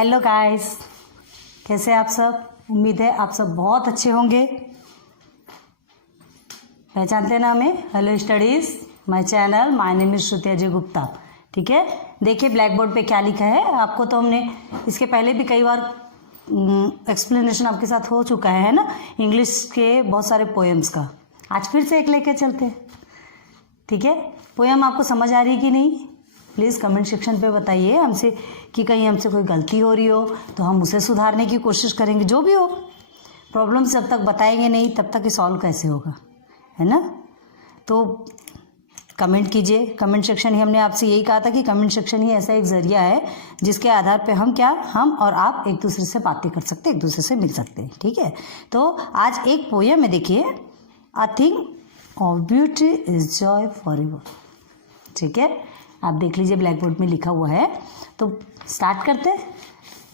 Hello guys, कैसे आप सब। उम्मीद है आप सब बहुत अच्छे होंगे। पहचानते हैं ना हमें। Hello studies my channel, my name is Shruti Ajay Gupta. ठीक है, देखिए ब्लैक बोर्ड पे क्या लिखा है। आपको तो हमने इसके पहले भी कई बार एक्सप्लेनेशन आपके साथ हो चुका है ना, इंग्लिश के बहुत सारे पोएम्स का। आज फिर से एक लेके चलते हैं। ठीक है, पोएम आपको समझ आ रही कि नहीं, प्लीज़ कमेंट सेक्शन पे बताइए हमसे कि कहीं हमसे कोई गलती हो रही हो तो हम उसे सुधारने की कोशिश करेंगे। जो भी हो प्रॉब्लम जब तक बताएंगे नहीं तब तक ये सॉल्व कैसे होगा, है ना। तो कमेंट कीजिए। कमेंट सेक्शन ही हमने आपसे यही कहा था कि कमेंट सेक्शन ही ऐसा एक ज़रिया है जिसके आधार पे हम और आप एक दूसरे से बातें कर सकते हैं, एक दूसरे से मिल सकते हैं। ठीक है, तो आज एक पोएम है, देखिए, a thing of beauty is Joy for ever. ठीक है, आप देख लीजिए ब्लैक बोर्ड में लिखा हुआ है। तो स्टार्ट करते,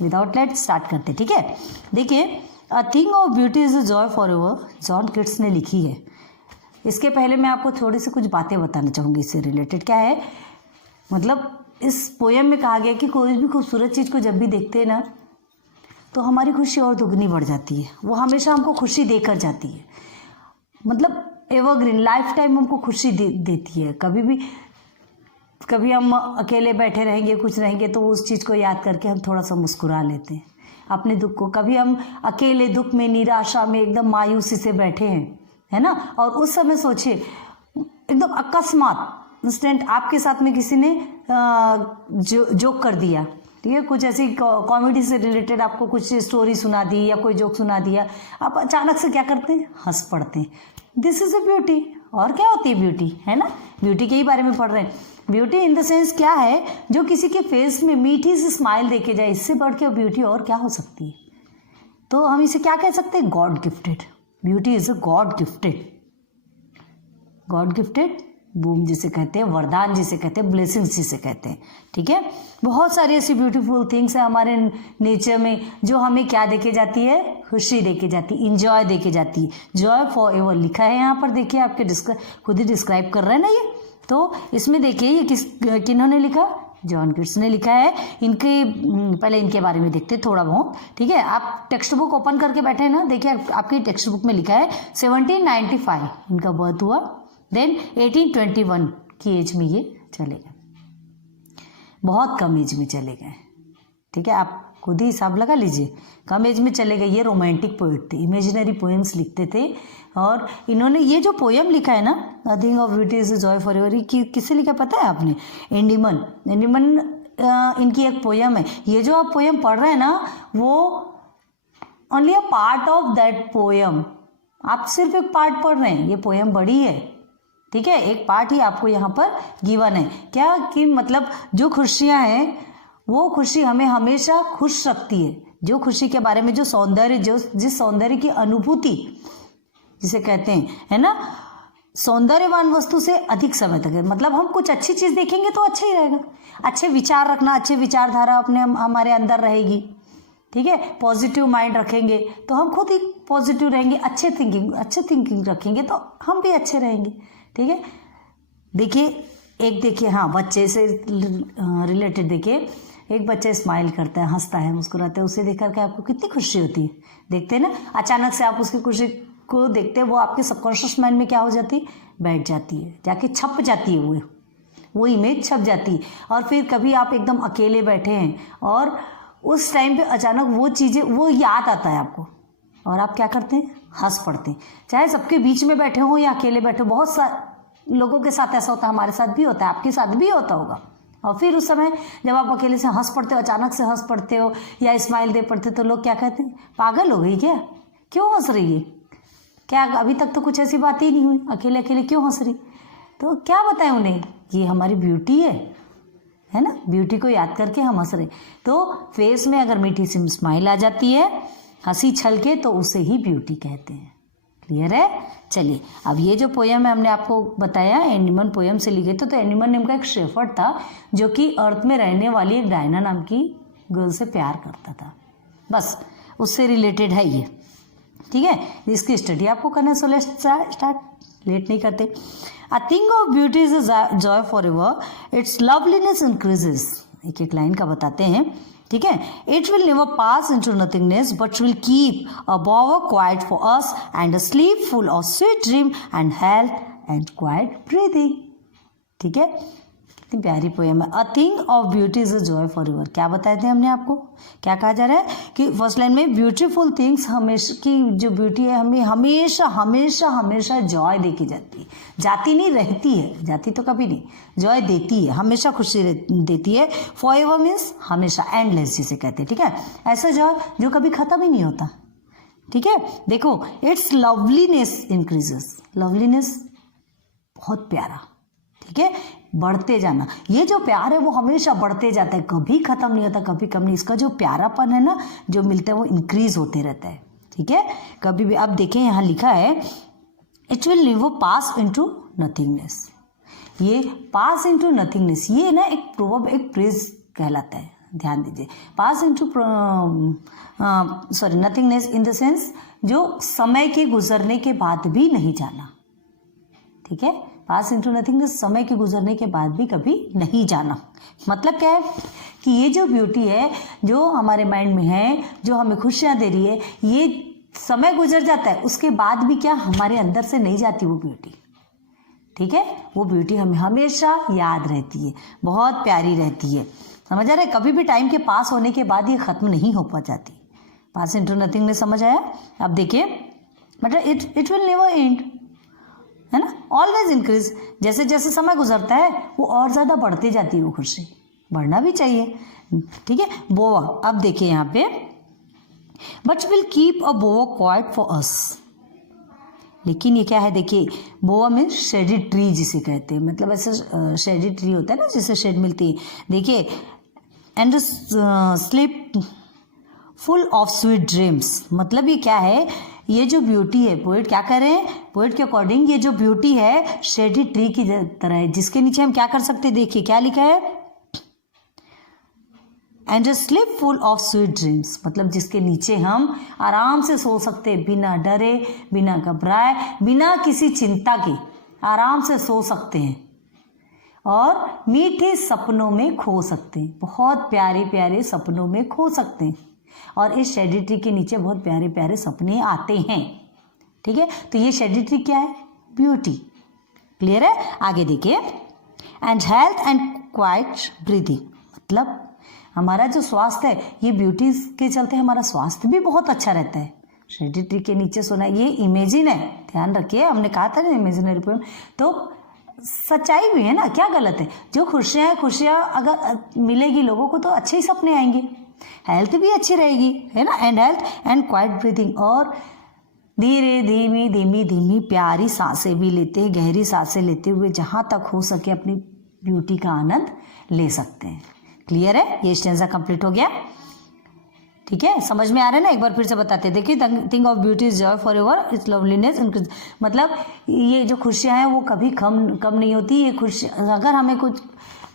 विदाउट लेट स्टार्ट करते। ठीक है, देखिए, a thing of beauty is a joy for ever, John Keats ने लिखी है। इसके पहले मैं आपको थोड़ी सी कुछ बातें बताना चाहूँगी इससे रिलेटेड। क्या है मतलब, इस पोएम में कहा गया कि कोई भी खूबसूरत चीज़ को जब भी देखते हैं ना तो हमारी खुशी और दुगनी बढ़ जाती है। वो हमेशा हमको खुशी देकर जाती है, मतलब एवरग्रीन, लाइफ टाइम हमको खुशी देती है। कभी हम अकेले बैठे रहेंगे, कुछ रहेंगे तो उस चीज़ को याद करके हम थोड़ा सा मुस्कुरा लेते हैं अपने दुख को। कभी हम अकेले दुख में, निराशा में, एकदम मायूसी से बैठे हैं, है ना, और उस समय सोचिए एकदम अकस्मात इंस्टेंट आपके साथ में किसी ने जोक कर दिया। ठीक है, कुछ ऐसी कॉमेडी से रिलेटेड आपको कुछ स्टोरी सुना दी या कोई जोक सुना दिया, आप अचानक से क्या करते हैं, हंस पड़ते हैं। This is a beauty. और क्या होती है ब्यूटी, है ना, ब्यूटी के ही बारे में पढ़ रहे हैं। ब्यूटी इन द सेंस क्या है, जो किसी के फेस में मीठी सी स्माइल देके जाए। इससे बढ़ के ब्यूटी और क्या हो सकती है। तो हम इसे क्या कह सकते हैं, God gifted. Beauty is a God gifted boom जिसे कहते हैं, वरदान जिसे कहते हैं, ब्लेसिंग्स जिसे कहते हैं। ठीक है, बहुत सारी ऐसी ब्यूटीफुल थिंग्स है हमारे नेचर में जो हमें क्या देके जाती है, खुशी देके जाती है, इंजॉय देके जाती है। जॉय फॉर एवर लिखा है यहाँ पर, देखिए आपके खुद ही डिस्क्राइब कर रहे हैं ना ये। तो इसमें देखिए ये किन्होंने लिखा, जॉन किट्स ने लिखा है। इनके पहले इनके बारे में देखते थोड़ा बहुत। ठीक है, आप टेक्स्ट बुक ओपन करके बैठे हैं ना, देखिए आपकी टेक्स्ट बुक में लिखा है 1795 इनका बर्थ हुआ, देन 1821 की एज में ये चले गए, बहुत कम एज में चले गए। ठीक है, आप खुद ही हिसाब लगा लीजिए, कम एज में चले गए। ये रोमांटिक पोएट थे, इमेजिनरी पोएम्स लिखते थे। और इन्होंने ये जो पोएम लिखा है ना, a thing of beauty is Joy for ever, किससे लिखा पता है आपने, एंडीमन इनकी एक पोएम है। ये जो आप पोएम पढ़ रहे हैं ना, वो only a part of that poem, आप सिर्फ एक पार्ट पढ़ रहे हैं, ये पोएम बड़ी है। ठीक है, एक पार्ट ही आपको यहाँ पर गिवन है। क्या कि मतलब जो खुशियाँ हैं वो खुशी हमें हमेशा खुश रखती है। जो खुशी के बारे में, जो सौंदर्य, जिस सौंदर्य की अनुभूति जिसे कहते हैं, है ना, सौंदर्यवान वस्तु से अधिक समय तक है। मतलब हम कुछ अच्छी चीज़ देखेंगे तो अच्छा ही रहेगा। अच्छे विचार रखना, अच्छे विचारधारा अपने हमारे अंदर रहेगी। ठीक है, पॉजिटिव माइंड रखेंगे तो हम खुद ही पॉजिटिव रहेंगे। अच्छे थिंकिंग रखेंगे तो हम भी अच्छे रहेंगे। ठीक है, देखिए हाँ, बच्चे से रिलेटेड देखिए, एक बच्चा स्माइल करता है, हंसता है, मुस्कुराता है, उसे देख करके आपको कितनी खुशी होती है। देखते हैं ना, अचानक से आप उसकी खुशी को देखते हैं, वो आपके सबकॉन्शियस माइंड में क्या हो जाती है, बैठ जाती है, जाके छप जाती है, वो इमेज छप जाती है। और फिर कभी आप एकदम अकेले बैठे हैं और उस टाइम पे अचानक वो चीज़ें, वो याद आता है आपको, और आप क्या करते हैं, हंस पड़ते हैं। चाहे सबके बीच में बैठे हो या अकेले बैठे हो, बहुत सारे लोगों के साथ ऐसा होता है, हमारे साथ भी होता है, आपके साथ भी होता होगा। और फिर उस समय जब आप अकेले से हंस पड़ते हो, अचानक से हंस पड़ते हो या स्माइल दे पड़ते, तो लोग क्या कहते हैं, पागल हो गई क्या, क्यों हंस रही है, क्या अभी तक तो कुछ ऐसी बात ही नहीं हुई, अकेले अकेले क्यों हंस रही। तो क्या बताएं उन्हें, ये हमारी ब्यूटी है ना, ब्यूटी को याद करके हम हंस रहे। तो फेस में अगर मीठी सी स्माइल आ जाती है, हंसी छलके, तो उसे ही ब्यूटी कहते हैं। क्लियर है। चलिए, अब ये जो पोएम है हमने आपको बताया, एंडीमन पोएम से लिखे थे। तो एंडीमन नाम का एक शेफर्ड था जो कि अर्थ में रहने वाली एक डायना नाम की गर्ल से प्यार करता था, बस उससे रिलेटेड है ये। ठीक है, इसकी स्टडी आपको करना है, सो लेट्स स्टार्ट, लेट नहीं करते। A thing of beauty is a joy for ever, it's loveliness increases. एक एक लाइन का बताते हैं। ठीक है, it will never pass into nothingness but will keep a बोवर quiet for us and a slip full of sweet dream and health and quite breathing. ठीक है, कितनी प्यारी पोएम है। A thing of beauty is a joy for ever. क्या बताए थे हमने आपको, क्या कहा जा रहा है कि फर्स्ट लाइन में ब्यूटीफुल थिंग्स हमेशा की जो ब्यूटी है हमें हमेशा हमेशा हमेशा जॉय दे के जाती है, जाती नहीं रहती है, जाती तो कभी नहीं, जॉय देती है, हमेशा खुशी देती है। फॉर एवर मीन्स हमेशा, एंडलेस जिसे कहते हैं। ठीक है, ऐसा जॉय जो कभी खत्म ही नहीं होता। ठीक है, देखो इट्स लवलीनेस इंक्रीजेस, लवलीनेस बहुत प्यारा। ठीक है, बढ़ते जाना, ये जो प्यार है वो हमेशा बढ़ते जाता है, कभी खत्म नहीं होता, कभी कम नहीं। इसका जो प्यारापन है ना जो मिलता है वो इंक्रीज होते रहता है। ठीक है, कभी भी आप देखें यहाँ लिखा है it will never pass into nothingness. ये पास इनटू नथिंगनेस ये ना एक प्रोवर्ब, एक फ्रेज कहलाता है, ध्यान दीजिए। पास into nothingness in the sense जो समय के गुजरने के बाद भी नहीं जाना। ठीक है, पास इनटू नथिंगनेस समय के गुजरने के बाद भी कभी नहीं जाना। मतलब क्या है कि ये जो ब्यूटी है जो हमारे माइंड में है, जो हमें खुशियाँ दे रही है, ये समय गुजर जाता है उसके बाद भी क्या हमारे अंदर से नहीं जाती वो ब्यूटी। ठीक है, वो ब्यूटी हमें हमेशा याद रहती है, बहुत प्यारी रहती है। समझ आ रहा है, कभी भी टाइम के पास होने के बाद ये खत्म नहीं हो जाती। पास इनटू नथिंगनेस समझ आया। अब देखिए मतलब इट विल नेवर एंड, है ना, ऑलवेज इंक्रीज। जैसे जैसे समय गुजरता है वो और ज़्यादा बढ़ती जाती है वो खुशी, बढ़ना भी चाहिए। ठीक है, बोवा, अब देखिए यहाँ पे but will keep a boa quiet for us. लेकिन ये क्या है, देखिए बोवा मीन्स शेडी ट्री जिसे कहते हैं, मतलब ऐसा शेडी ट्री होता है ना जिससे शेड मिलती है। देखिए and sleep full of sweet dreams, मतलब ये क्या है, ये जो ब्यूटी है, पोएट क्या कर रहे हैं, पोएट के अकॉर्डिंग ये जो ब्यूटी है शेडी ट्री की तरह है, जिसके नीचे हम क्या कर सकते हैं, देखिए क्या लिखा है and sleep full of sweet dreams, मतलब जिसके नीचे हम आराम से सो सकते हैं, बिना डरे, बिना घबराए, बिना किसी चिंता के आराम से सो सकते हैं और मीठे सपनों में खो सकते हैं, बहुत प्यारे प्यारे सपनों में खो सकते हैं। और इस शेडी ट्री के नीचे बहुत प्यारे प्यारे सपने आते हैं। ठीक है, तो ये शेडी ट्री क्या है, ब्यूटी। क्लियर है, आगे देखिए and health and quite breathing, मतलब हमारा जो स्वास्थ्य है ये ब्यूटी के चलते हमारा स्वास्थ्य भी बहुत अच्छा रहता है। शेडी ट्री के नीचे सोना, ये इमेजिन है, ध्यान रखिए, हमने कहा था ना इमेजिनरी पोएम, तो सच्चाई भी है ना, क्या गलत है। जो खुशियाँ अगर मिलेगी लोगों को तो अच्छे ही सपने आएंगे, हेल्थ भी अच्छी रहेगी, है ना, and health and quite breathing, और धीरे धीमी धीमी धीमी प्यारी सांसें भी लेते हैं, गहरी सांसें लेते हुए जहाँ तक हो सके अपनी ब्यूटी का आनंद ले सकते हैं। क्लियर है, ये स्टेंजा कंप्लीट हो गया। ठीक है, समझ में आ रहा है ना, एक बार फिर से बताते हैं। देखिए thing of beauty is Joy for ever, it's loveliness increase, मतलब ये जो खुशियाँ हैं वो कभी कम नहीं होती। ये खुशी, अगर हमें कुछ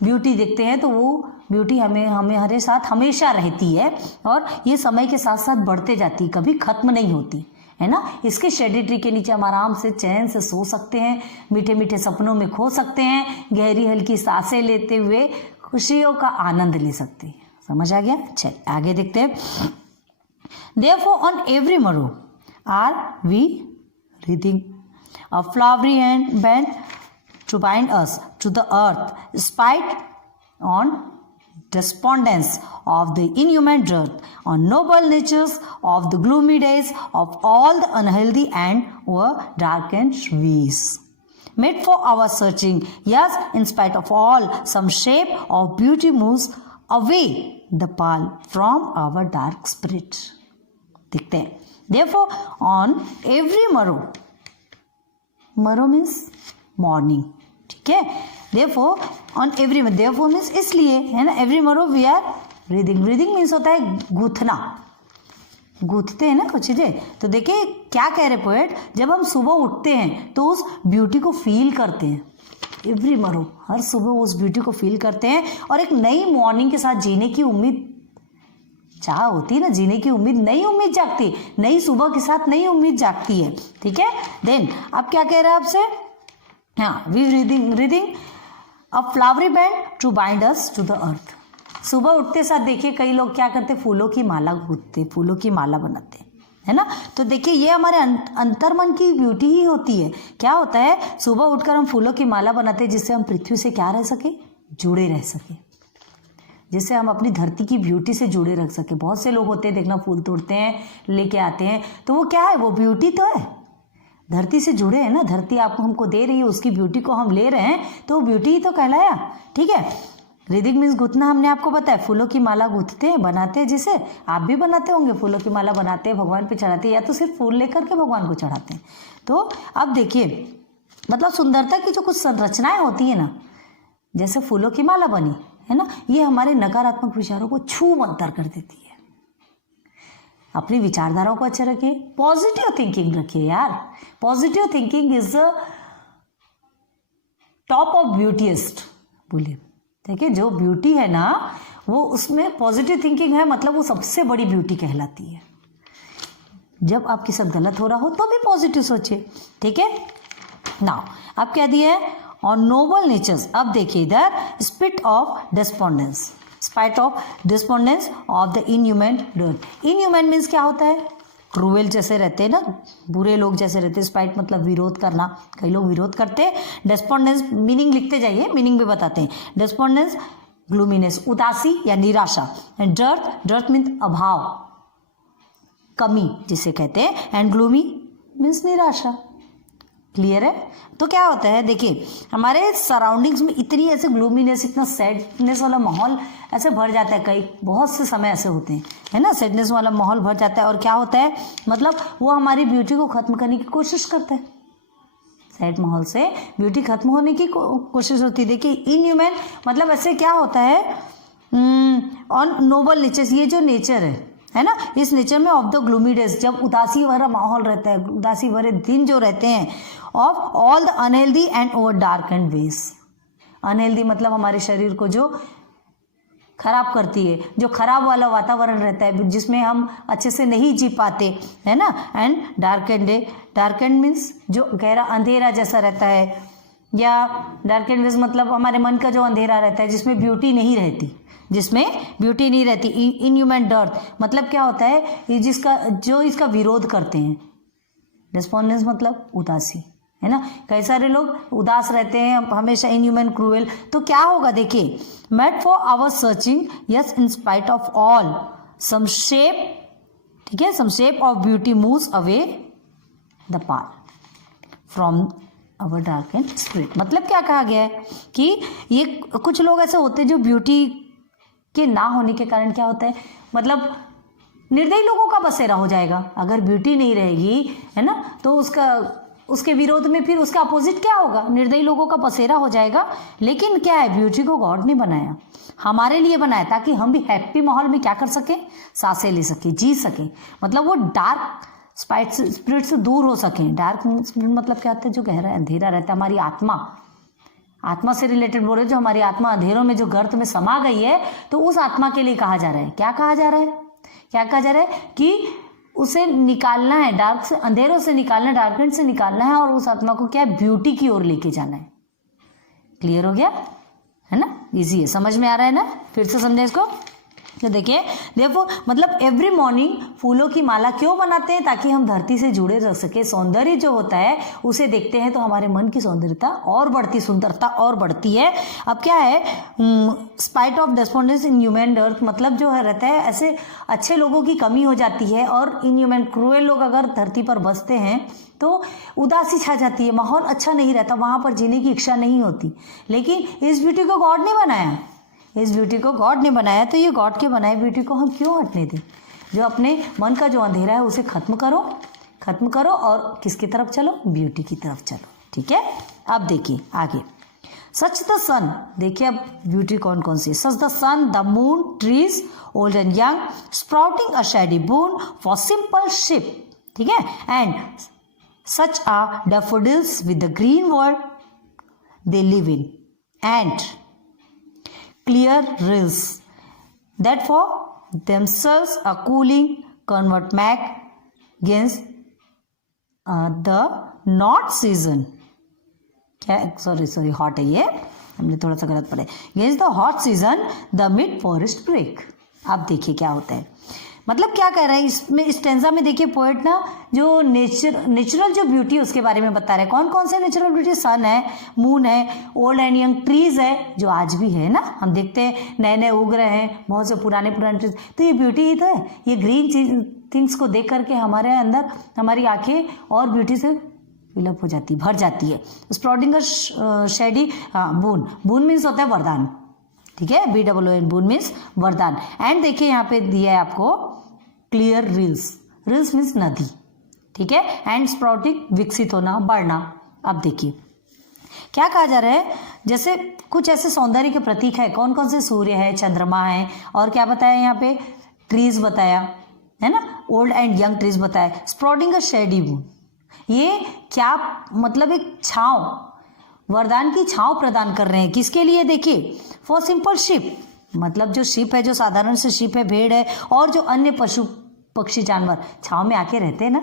ब्यूटी देखते हैं तो वो ब्यूटी हमारे साथ हमेशा रहती है और ये समय के साथ साथ बढ़ते जाती है, कभी खत्म नहीं होती, है ना। इसके शेडी ट्री के नीचे हम आराम से चैन से सो सकते हैं, मीठे मीठे सपनों में खो सकते हैं, गहरी हल्की सांसें लेते हुए खुशियों का आनंद ले सकते हैं। समझ आ गया, चल आगे देखते हैं। Therefore on every morrow are we breathing a flowery band to bind us to the earth, spite on despondence of the inhuman dearth, on noble natures of the gloomy days, of all the unhealthy and darkened ways. Made for our searching, yes, in spite of all, some shape of beauty moves away the pall from our dark spirit. देखते हैं। Therefore, on every morrow means morning, ठीक है। Therefore, on every therefore means इसलिए, है ना, every morrow we are breathing. Breathing means होता है गूथना, गूथते हैं ना कुछ चीज़ें। तो देखिए क्या कह रहे पोएट, जब हम सुबह उठते हैं तो उस ब्यूटी को फील करते हैं। एवरी मरो, हर सुबह उस ब्यूटी को फील करते हैं और एक नई मॉर्निंग के साथ जीने की उम्मीद, चाह होती है ना, जीने की उम्मीद, नई उम्मीद जागती, नई सुबह के साथ नई उम्मीद जागती है। ठीक है, देन अब क्या कह रहा है आपसे, हाँ, we breathing a flowery band to bind us to the earth. सुबह उठते साथ देखिए कई लोग क्या करते, फूलों की माला गूंथते, फूलों की माला बनाते हैं, है ना। तो देखिए ये हमारे अंतर्मन की ब्यूटी ही होती है। क्या होता है, सुबह उठकर हम फूलों की माला बनाते हैं जिससे हम पृथ्वी से क्या रह सके, जुड़े रह सके, जिससे हम अपनी धरती की ब्यूटी से जुड़े रख सके। बहुत से लोग होते हैं देखना, फूल तोड़ते हैं, लेके आते हैं, तो वो क्या है, वो ब्यूटी तो है, धरती से जुड़े हैं ना, धरती आपको हमको दे रही है, उसकी ब्यूटी को हम ले रहे हैं, तो वो ब्यूटी ही तो कहलाया। ठीक है, रिदिक मीन्स गूंथना हमने आपको बताया, फूलों की माला गूंथते हैं, बनाते हैं, जिसे आप भी बनाते होंगे, फूलों की माला बनाते हैं, भगवान पे चढ़ाते हैं, या तो सिर्फ फूल लेकर के भगवान को चढ़ाते हैं। तो अब देखिए मतलब सुंदरता की जो कुछ संरचनाएं होती है ना, जैसे फूलों की माला बनी है ना, ये हमारे नकारात्मक विचारों को छू मंतर कर देती है। अपनी विचारधाराओं को अच्छे रखिए, पॉजिटिव थिंकिंग रखिए यार। Positive thinking is the top of beautiest, बोलिए। देखिए जो ब्यूटी है ना, वो उसमें पॉजिटिव थिंकिंग है, मतलब वो सबसे बड़ी ब्यूटी कहलाती है। जब आपके साथ गलत हो रहा हो तो भी पॉजिटिव सोचिए, ठीक है। नाउ अब क्या दिया है, ऑन नोबल नेचर्स। अब देखिए इधर, spit of despondence, spite of despondence of the inhuman dirt. Inhuman means क्या होता है, क्रूएल जैसे रहते हैं ना, बुरे लोग जैसे रहते हैं। स्पाइट मतलब विरोध करना, कई लोग विरोध करते हैं। डिस्पोंडेंस मीनिंग लिखते जाइए, मीनिंग भी बताते हैं। डिस्पोंडेंस ग्लूमिनेस, उदासी या निराशा। एंड डर्ट, डर्ट मीन्स अभाव, कमी जिसे कहते हैं। एंड ग्लूमी मीन्स निराशा। क्लियर है। तो क्या होता है, देखिए हमारे सराउंडिंग्स में इतनी ऐसे ग्लूमीनेस, इतना सैडनेस वाला माहौल ऐसे भर जाता है, कई बहुत से समय ऐसे होते हैं, है ना, सैडनेस वाला माहौल भर जाता है। और क्या होता है, मतलब वो हमारी ब्यूटी को खत्म करने की कोशिश करता है। सैड माहौल से ब्यूटी खत्म होने की कोशिश होती है। देखिए इनह्यूमन मतलब ऐसे क्या होता है, ऑन नोबल नेचर्स, ये जो नेचर है ना, इस नेचर में ऑफ द ग्लूमी डेज, जब उदासी भरा माहौल रहता है, उदासी भरे दिन जो रहते हैं, of all the unhealthy and over dark and ways. Unhealthy मतलब हमारे शरीर को जो खराब करती है, जो खराब वाला वातावरण रहता है जिसमें हम अच्छे से नहीं जी पाते, है ना। And dark and day, dark and means जो गहरा अंधेरा जैसा रहता है, या डार्क एंड वेज मतलब हमारे मन का जो अंधेरा रहता है जिसमें ब्यूटी नहीं रहती, जिसमें ब्यूटी नहीं रहती। इनह्यूमन डर्ट मतलब क्या होता है, ये जिसका जो इसका विरोध करते हैं। डिस्पोंडेंस मतलब उदासी, है ना, कई सारे लोग उदास रहते हैं हमेशा, इनह्यूमन क्रूएल। तो क्या होगा, देखिए, made for our searching, yes in spite of all some shape, ठीक है, some shape of beauty moves away the path from our dark and spirit. मतलब क्या कहा गया है कि ये कुछ लोग ऐसे होते हैं जो ब्यूटी के ना होने के कारण क्या होता है, मतलब निर्दयी लोगों का बसेरा हो जाएगा। अगर ब्यूटी नहीं रहेगी, है ना, तो उसके विरोध में फिर उसका अपोजिट क्या होगा, निर्दयी लोगों का बसेरा हो जाएगा। लेकिन क्या है, ब्यूटी को गॉड ने बनाया, हमारे लिए बनाया, ताकि हम भी हैप्पी माहौल में क्या कर सके, सांसें ले सके, जी सके। मतलब वो डार्क स्पिरिट से दूर हो सके। डार्क मतलब क्या होता है, जो गहरा अंधेरा रहता है, हमारी आत्मा से रिलेटेड बोल रहे, जो हमारी आत्मा अंधेरों में जो गर्त में समा गई है, तो उस आत्मा के लिए कहा जा रहा है, क्या कहा जा रहा है, क्या कहा जा रहा है कि उसे निकालना है, डार्क से, अंधेरों से निकालना है, डार्कनेस से निकालना है, और उस आत्मा को क्या, ब्यूटी की ओर लेके जाना है। क्लियर हो गया, है ना, इजी है, समझ में आ रहा है ना, फिर से समझे इसको। तो देखिए देखो, मतलब एवरी मॉर्निंग फूलों की माला क्यों बनाते हैं, ताकि हम धरती से जुड़े रह सके। सौंदर्य जो होता है उसे देखते हैं तो हमारे मन की सौंदर्यता और बढ़ती, सुंदरता और बढ़ती है। अब क्या है, spite of despondence in human अर्थ, मतलब जो है रहता है ऐसे अच्छे लोगों की कमी हो जाती है, और इन ह्यूमन क्रूएल लोग अगर धरती पर बसते हैं तो उदासी छा जाती है, माहौल अच्छा नहीं रहता, वहां पर जीने की इच्छा नहीं होती। लेकिन इस ब्यूटी को गॉड ने बनाया, इस ब्यूटी को गॉड ने बनाया, तो ये गॉड के बनाए ब्यूटी को हम क्यों हटने दें। जो अपने मन का जो अंधेरा है उसे खत्म करो और किसकी तरफ चलो, ब्यूटी की तरफ चलो, ठीक है। अब देखिए आगे, सच द सन, देखिए अब ब्यूटी कौन कौन सी, such the sun, the moon, trees old and young, sprouting a shady boon for simple sheep, ठीक है। And such are daffodils with the green world they live in, and clear rills that for themselves a cooling convert back against the not season, क्या, sorry hot है ये, हमने थोड़ा सा गलत पढ़े। Against the hot season the mid forest brake. अब देखिए क्या होता है, मतलब क्या कह रहा है इसमें, इस टेंजा में देखिए पोएट ना जो नेचुरल जो ब्यूटी है उसके बारे में बता रहे हैं। कौन कौन से नेचुरल ब्यूटी? सन है, मून है, ओल्ड एंड यंग ट्रीज है जो आज भी है ना, हम देखते हैं नए नए उग रहे हैं, बहुत से पुराने ट्रीज, तो ये ब्यूटी ही तो है। ये ग्रीन थिंग्स को देख करके हमारे अंदर हमारी आंखें और ब्यूटी से फिलअप हो जाती, भर जाती है। स्प्राउटिंग शेडी बून, बून मीन्स होता है वरदान, ठीक है, BOON बून मीन्स वरदान। एंड देखिए यहाँ पे दिया है आपको क्लियर रिल्स, रिल्स मीन्स नदी, ठीक है, एंड स्प्राउटिंग विकसित होना, बढ़ना। अब देखिए क्या कहा जा रहा है, जैसे कुछ ऐसे सौंदर्य के प्रतीक है। कौन कौन से? सूर्य है, चंद्रमा है, और क्या बताया यहाँ पे? ट्रीज बताया है ना, ओल्ड एंड यंग ट्रीज बताया। स्प्राउटिंग अ शेडी बून, ये क्या मतलब? एक छांव, वरदान की छांव प्रदान कर रहे हैं। किसके लिए? देखिए, फॉर सिंपल शिप, मतलब जो शिप है, जो साधारण से शिप है, भेड़ है, और जो अन्य पशु पक्षी जानवर छांव में आके रहते हैं ना,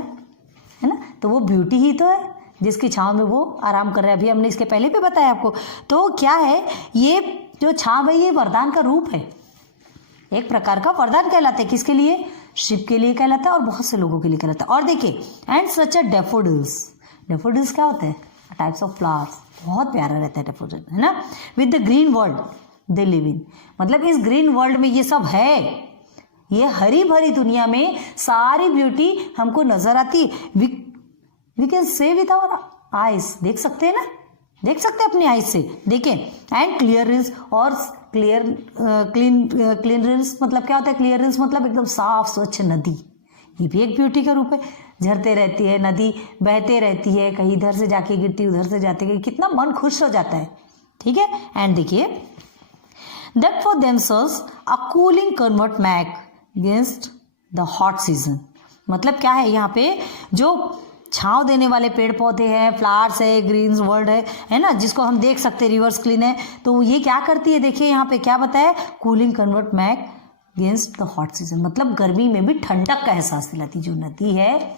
है ना, तो वो ब्यूटी ही तो है जिसकी छांव में वो आराम कर रहे हैं। अभी हमने इसके पहले भी बताया आपको। तो क्या है, ये जो छांव है ये वरदान का रूप है, एक प्रकार का वरदान कहलाता है। किसके लिए? शिप के लिए कहलाता है और बहुत से लोगों के लिए कहलाता है। और देखिए, and such a daffodils, daffodils क्या होता है? टाइप्स ऑफ फ्लावर्स, बहुत प्यारा रहता है डैफोडिल, है ना, with the green world they live इन, मतलब इस ग्रीन वर्ल्ड में ये सब है, ये हरी भरी दुनिया में सारी ब्यूटी हमको नजर आती है। We can say with our eyes, देख सकते हैं ना, देख सकते हैं अपनी आइज से, देखें। एंड क्लियर रिल्स, और क्लीन रिल्स मतलब क्या होता है? क्लियर रिल्स मतलब एकदम साफ स्वच्छ नदी, ये भी एक ब्यूटी का रूप है। झरते रहती है नदी, बहते रहती है, कहीं इधर से जाके गिरती, उधर से जाते गई, कितना मन खुश हो जाता है, ठीक है। एंड देखिए, that for themselves a cooling convert make against the hot season, मतलब क्या है यहाँ पे, जो छांव देने वाले पेड़ पौधे हैं, फ्लावर्स है, ग्रीन वर्ल्ड है ना, जिसको हम देख सकते हैं, रिवर्स क्लीन है, तो ये क्या करती है? देखिए यहाँ पे क्या बताया, cooling convert make against the hot season, मतलब गर्मी में भी ठंडक का एहसास दिलाती। जो नदी है,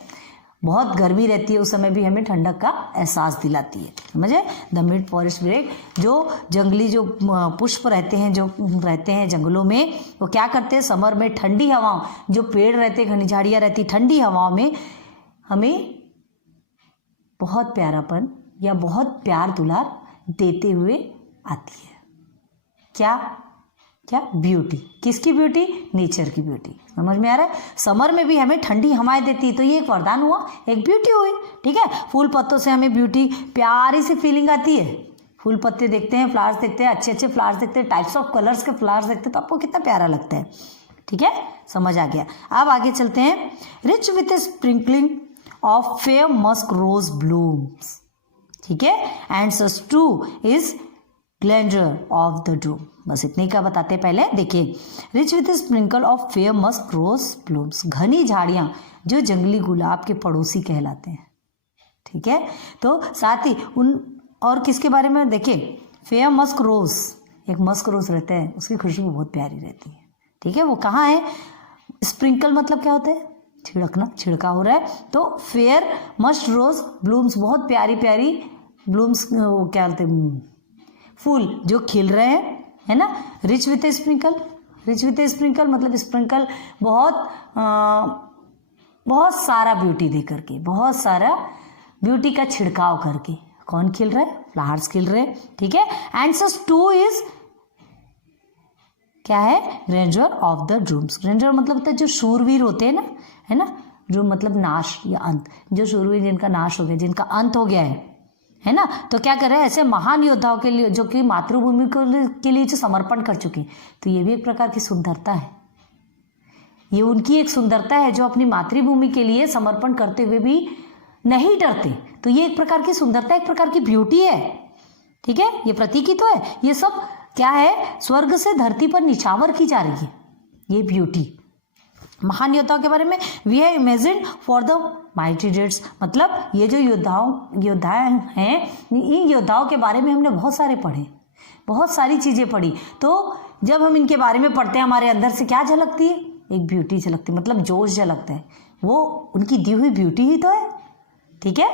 बहुत गर्मी रहती है उस समय भी हमें ठंडक का एहसास दिलाती है, समझे। द मिड फॉरेस्ट ब्रेक, जो जंगली जो पुष्प रहते हैं, जो रहते हैं जंगलों में, वो क्या करते हैं? समर में ठंडी हवाओं, जो पेड़ रहते, घनी झाड़ियाँ रहती, ठंडी हवाओं में हमें बहुत प्यारापन या बहुत प्यार दुलार देते हुए आती है। क्या क्या? ब्यूटी। किसकी ब्यूटी? नेचर की ब्यूटी। समझ में आ रहा है? समर में भी हमें ठंडी हवाएं देती है, तो ये एक वरदान हुआ, एक ब्यूटी हुई, ठीक है। फूल पत्तों से हमें ब्यूटी, प्यारी सी फीलिंग आती है। फूल पत्ते देखते हैं, फ्लावर्स देखते हैं, अच्छे अच्छे फ्लावर्स देखते हैं, टाइप्स ऑफ कलर्स के फ्लावर्स देखते हैं, तो आपको कितना प्यारा लगता है, ठीक है, समझ आ गया। अब आगे चलते हैं। Rich with a sprinkling of fair musk rose blooms, ठीक है, and such too is grandeur of the doom. बस इतने का बताते पहले। देखिए, rich with sprinkle of fair musk rose blooms, घनी झाड़ियां जो जंगली गुलाब के पड़ोसी कहलाते हैं, ठीक है। तो साथ ही उन, और किसके बारे में? देखिए, फेयर मस्क रोज, एक मस्क रोज रहता है, उसकी खुशबू बहुत प्यारी रहती है, ठीक है। वो कहाँ है? स्प्रिंकल मतलब क्या होता है? छिड़कना, छिड़का हो रहा है। तो फेयर मस्ट रोज ब्लूम्स, बहुत प्यारी प्यारी ब्लूम्स, वो क्या बोलते हैं, फूल जो खिल रहे हैं, है ना। Rich with A sprinkle, rich with A sprinkle मतलब स्प्रिंकल बहुत सारा ब्यूटी दे करके, बहुत सारा ब्यूटी का छिड़काव करके। कौन खिल रहा है? फ्लावर्स खिल रहे हैं, ठीक है। एंड सच टू इज क्या है? Grandeur of the dooms. Grandeur मतलब होता है जो शूरवीर होते हैं ना, है ना, जो मतलब नाश या अंत, जो शूरवीर जिनका नाश हो गया, जिनका अंत हो गया है ना, तो क्या कर रहे हैं? ऐसे महान योद्धाओं के लिए जो कि मातृभूमि के लिए जो समर्पण कर चुके, तो ये भी एक प्रकार की सुंदरता है। ये उनकी एक सुंदरता है जो अपनी मातृभूमि के लिए समर्पण करते हुए भी नहीं डरते, तो ये एक प्रकार की सुंदरता, एक प्रकार की ब्यूटी है, ठीक है। ये प्रतीक ही तो है। ये सब क्या है? स्वर्ग से धरती पर निछावर की जा रही है ये ब्यूटी। महान योद्धाओं के बारे में, we have imagined for the mighty deads, मतलब ये जो योद्धा हैं, इन योद्धाओं के बारे में हमने बहुत सारे पढ़े, बहुत सारी चीज़ें पढ़ी। तो जब हम इनके बारे में पढ़ते हैं, हमारे अंदर से क्या झलकती है? एक ब्यूटी झलकती है, मतलब जोश झलकता है। वो उनकी दी हुई ब्यूटी ही तो है, ठीक है।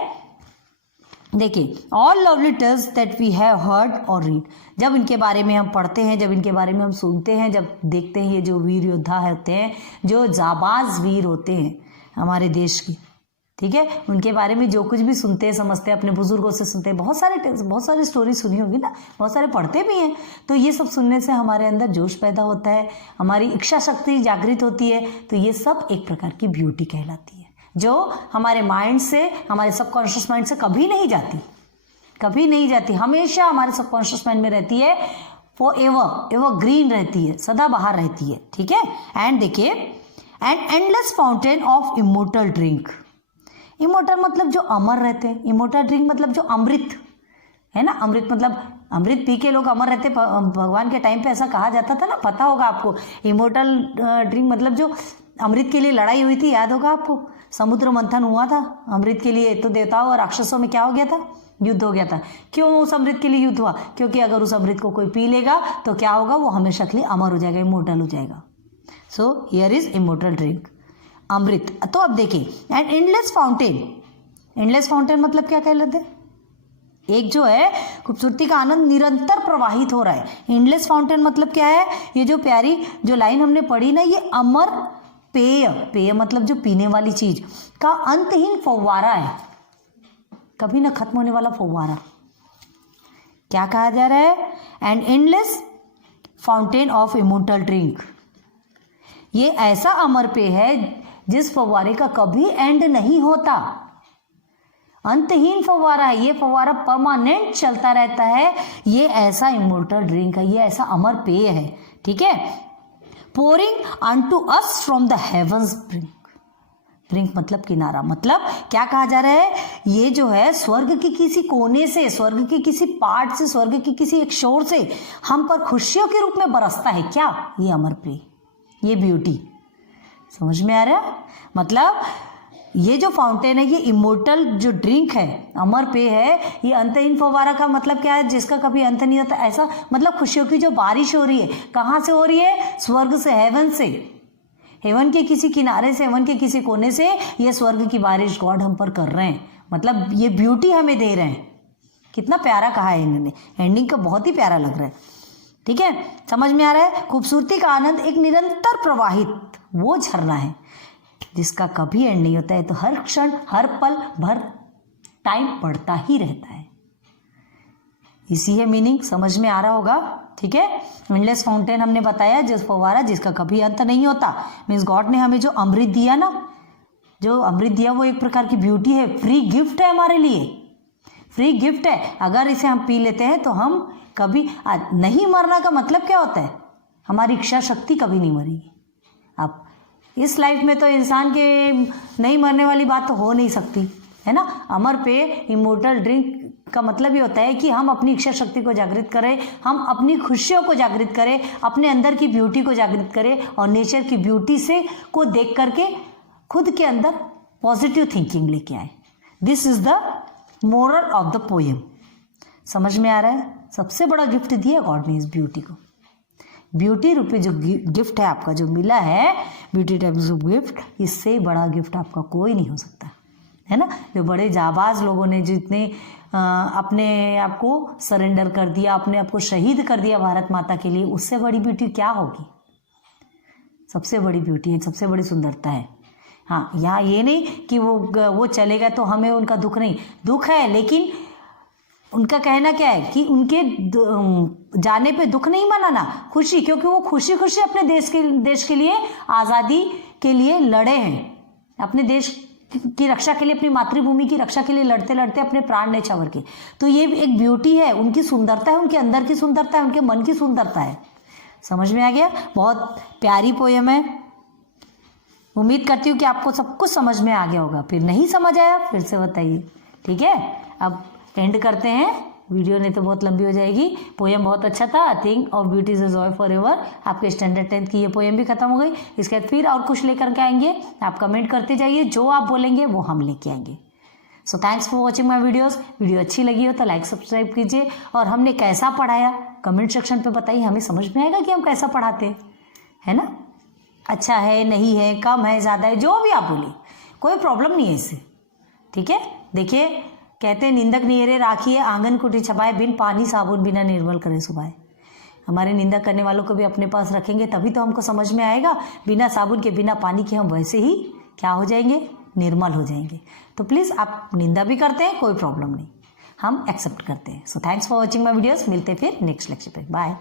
देखिए, all lovely tales that we have heard और रीड, जब इनके बारे में हम पढ़ते हैं, जब इनके बारे में हम सुनते हैं, जब देखते हैं ये जो वीर योद्धा होते हैं, जो जाबाज वीर होते हैं हमारे देश के, ठीक है, उनके बारे में जो कुछ भी सुनते हैं, समझते हैं, अपने बुजुर्गों से सुनते हैं, बहुत सारी स्टोरी सुनी होगी ना, बहुत सारे पढ़ते भी हैं। तो ये सब सुनने से हमारे अंदर जोश पैदा होता है, हमारी इच्छा शक्ति जागृत होती है। तो ये सब एक प्रकार की ब्यूटी कहलाती है, जो हमारे माइंड से, हमारे सबकॉन्शियस माइंड से कभी नहीं जाती, हमेशा हमारे सबकॉन्शियस माइंड में रहती है, फॉर एवर ग्रीन रहती है, सदा बाहर रहती है, ठीक है। एंड देखिए, and endless fountain of immortal drink, immortal मतलब जो अमर रहते हैं, इमोर्टल ड्रिंक मतलब जो अमृत है ना, अमृत मतलब अमृत पी के लोग अमर रहते। भगवान के टाइम पे ऐसा कहा जाता था ना, पता होगा आपको। इमोर्टल ड्रिंक मतलब जो अमृत के लिए लड़ाई हुई थी, याद होगा आपको, समुद्र मंथन हुआ था अमृत के लिए, तो देवताओं और राक्षसों में क्या हो गया था, युद्ध हो गया था। क्यों उस अमृत के लिए युद्ध हुआ? क्योंकि अगर उस अमृत को कोई पी लेगा तो क्या होगा, वो हमेशा के लिए अमर हो जाएगा, इमोर्टल हो जाएगा। So here is immortal drink, अमृत। तो अब देखिए, एंड एंडलेस फाउंटेन मतलब क्या कहलाते हैं? एक जो है खूबसूरती का आनंद निरंतर प्रवाहित हो रहा है। एंडलेस फाउंटेन मतलब क्या है? ये जो प्यारी जो लाइन हमने पढ़ी ना, ये अमर पेय मतलब जो पीने वाली चीज का अंतहीन फव्वारा है, कभी ना खत्म होने वाला फव्वारा। क्या कहा जा रहा है? And endless fountain of immortal drink, ये ऐसा अमर पेय है जिस फव्वारे का कभी एंड नहीं होता, अंतहीन फव्वारा है, ये फव्वारा परमानेंट चलता रहता है। ये ऐसा इमोर्टल ड्रिंक है, ये ऐसा अमर पेय है, ठीक है। Pouring unto us from the heaven's brink मतलब किनारा, मतलब क्या कहा जा रहा है? ये जो है स्वर्ग के किसी कोने से, स्वर्ग के किसी पार्ट से, स्वर्ग के किसी एक शोर से हम पर खुशियों के रूप में बरसता है। क्या? ये अमर पेय, ये ब्यूटी। समझ में आ रहा है? मतलब ये जो फाउंटेन है, ये इमोर्टल जो ड्रिंक है, अमर पेय है, ये अंतहीन फव्वारा का मतलब क्या है? जिसका कभी अंत नहीं होता, ऐसा मतलब खुशियों की जो बारिश हो रही है, कहाँ से हो रही है? स्वर्ग से, हेवन से, हेवन के किसी किनारे से, हेवन के किसी कोने से ये स्वर्ग की बारिश गॉड हम पर कर रहे हैं, मतलब ये ब्यूटी हमें दे रहे हैं। कितना प्यारा कहा है इन्होंने, एंडिंग का बहुत ही प्यारा लग रहा है, ठीक है। समझ में आ रहा है? खूबसूरती का आनंद एक निरंतर प्रवाहित वो झरना है जिसका कभी एंड नहीं होता है, तो हर क्षण, हर पल भर टाइम बढ़ता ही रहता है। इसी है मीनिंग, समझ में आ रहा होगा, ठीक है। एंडलेस फाउंटेन हमने बताया, जिस फव्वारा जिसका कभी अंत नहीं होता, मीन्स गॉड ने हमें जो अमृत दिया ना, जो अमृत दिया वो एक प्रकार की ब्यूटी है, फ्री गिफ्ट है हमारे लिए, फ्री गिफ्ट है। अगर इसे हम पी लेते हैं तो हम कभी नहीं मरना का मतलब क्या होता है? हमारी इच्छा शक्ति कभी नहीं मरेगी। अब इस लाइफ में तो इंसान के नहीं मरने वाली बात तो हो नहीं सकती, है ना। अमर पेय, इमोर्टल ड्रिंक का मतलब ये होता है कि हम अपनी इच्छा शक्ति को जागृत करें, हम अपनी खुशियों को जागृत करें, अपने अंदर की ब्यूटी को जागृत करें, और नेचर की ब्यूटी से को देख करके खुद के अंदर पॉजिटिव थिंकिंग लेके आए। This is the moral of the poem. समझ में आ रहा है? सबसे बड़ा गिफ्ट दिया गॉड ने इस ब्यूटी को, ब्यूटी रूपी जो गिफ्ट है आपका जो मिला है, ब्यूटी टाइप्स ऑफ गिफ्ट, इससे बड़ा गिफ्ट आपका कोई नहीं हो सकता, है ना। जो बड़े जाबाज लोगों ने जितने अपने आप को सरेंडर कर दिया, अपने आप को शहीद कर दिया भारत माता के लिए, उससे बड़ी ब्यूटी क्या होगी? सबसे बड़ी ब्यूटी है, सबसे बड़ी सुंदरता है। हाँ, यहाँ ये नहीं कि वो चले गए तो हमें उनका दुख नहीं, दुख है, लेकिन उनका कहना क्या है कि उनके जाने पे दुख नहीं मनाना, खुशी, क्योंकि वो खुशी खुशी अपने देश के लिए, आज़ादी के लिए लड़े हैं, अपने देश की रक्षा के लिए, अपनी मातृभूमि की रक्षा के लिए लड़ते लड़ते अपने प्राण न्यौछावर के। तो ये एक ब्यूटी है, उनकी सुंदरता है, उनके अंदर की सुंदरता है, उनके मन की सुंदरता है। समझ में आ गया? बहुत प्यारी पोएम है। उम्मीद करती हूँ कि आपको सब कुछ समझ में आ गया होगा। फिर नहीं समझ आया फिर से बताइए, ठीक है। अब एंड करते हैं, वीडियो नहीं तो बहुत लंबी हो जाएगी। पोएम बहुत अच्छा था, I think of beauty is a joy for ever. आपके स्टैंडर्ड 10th की ये पोएम भी खत्म हो गई। इसके बाद फिर और कुछ लेकर के आएंगे, आप कमेंट करते जाइए, जो आप बोलेंगे वो हम लेके आएंगे। So thanks for watching my videos. Video अच्छी लगी हो तो लाइक सब्सक्राइब कीजिए, और हमने कैसा पढ़ाया कमेंट सेक्शन पे बताइए, हमें समझ में आएगा कि हम कैसा पढ़ाते हैं, है ना। अच्छा है, नहीं है, कम है, ज़्यादा है, जो भी आप बोलिए, कोई प्रॉब्लम नहीं है इससे, ठीक है। देखिए कहते हैं निंदक नियरे राखिए आंगन कुटी छपाए, बिन पानी साबुन बिना निर्मल करे सुभाए। हमारे निंदा करने वालों को भी अपने पास रखेंगे तभी तो हमको समझ में आएगा। बिना साबुन के बिना पानी के हम वैसे ही क्या हो जाएंगे, निर्मल हो जाएंगे। तो प्लीज़ आप निंदा भी करते हैं, कोई प्रॉब्लम नहीं, हम एक्सेप्ट करते हैं। So thanks for watching my videos. मिलते हैं फिर नेक्स्ट लेक्चर पे। बाय।